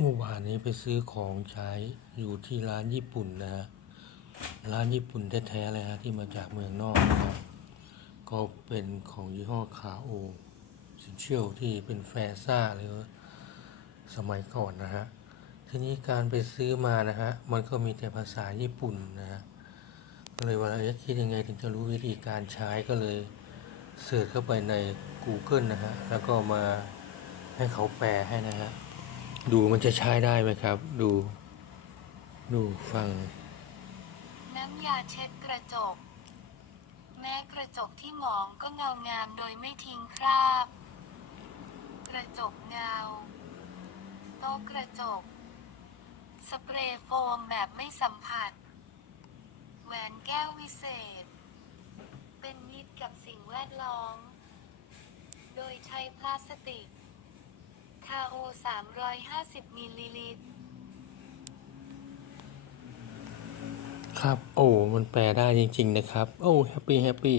เมื่อวานนี้ไปซื้อของใช้อยู่ที่ร้านญี่ปุ่นนะฮะร้านญี่ปุ่นแท้ๆเลยฮะที่มาจากเมืองนอกนะครับ ก็เป็นของยี่ห้อคาโอสินเชียลที่เป็นแฟซ่าหรือสมัยก่อนนะฮะ ทีนี้การไปซื้อมานะฮะ มันก็มีแต่ภาษาญี่ปุ่นนะฮะ ก็เลยว่าเอ๊ะคิดยังไงถึงจะรู้วิธีการใช้ก็เลยเสิร์ชเข้าไปใน Google นะฮะ แล้วก็มาให้เขาแปลให้นะฮะ ดูมันจะใช้ได้ไหมครับ ดู ดูฟัง น้ำยาเช็ดกระจก แม้กระจกที่หมองก็เงางามโดยไม่ทิ้งคราบ กระจกเงา โต๊ะกระจก สเปรย์โฟมแบบไม่สัมผัส แหวนแก้ววิเศษ เป็นมิตรกับสิ่งแวดล้อม โดยใช้พลาสติก ทาโอ 350 มิลลิลิตร ครับ โอ้ มันแปลได้จริง ๆ นะครับ โอ้ แฮปปี้ แฮปปี้